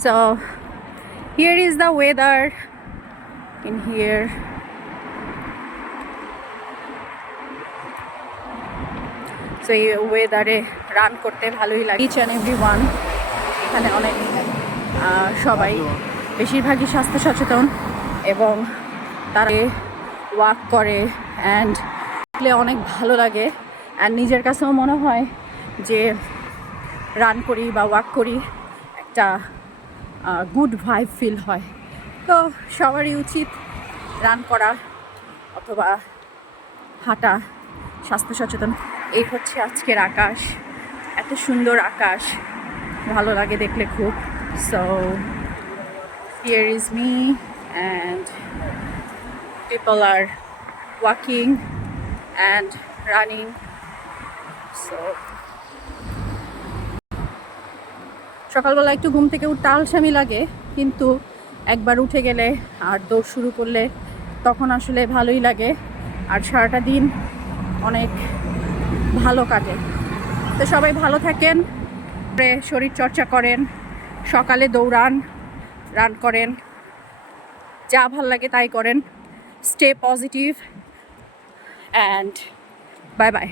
So here is the weather in here. So এই ওয়েদারে run করতে ভালোই লাগে। ইচ অ্যান্ড এভরিওয়ান এখানে অনেক সবাই বেশিরভাগই স্বাস্থ্য সচেতন এবং তারা ওয়াক করে অ্যান্ড অনেক ভালো লাগে। অ্যান্ড নিজের কাছেও মনে হয় যে রান করি বা ওয়াক করি একটা গুড ভাইব ফিল হয়। তো সবারই উচিত রান করা অথবা হাঁটা, স্বাস্থ্য সচেতন। এই হচ্ছে আজকের আকাশ, এত সুন্দর আকাশ, ভালো লাগে দেখলে খুব। So here is me and people are walking and running. So সকালবেলা একটু ঘুম থেকে উঠতে আলসামি লাগে, কিন্তু একবার উঠে গেলে আর দৌড় শুরু করলে তখন আসলে ভালোই লাগে আর সারাটা দিন অনেক ভালো কাটে। তো সবাই ভালো থাকেন, শরীর চর্চা করেন, সকালে দৌড়ান, রান করেন, যা ভাল লাগে তাই করেন। Stay positive and bye bye.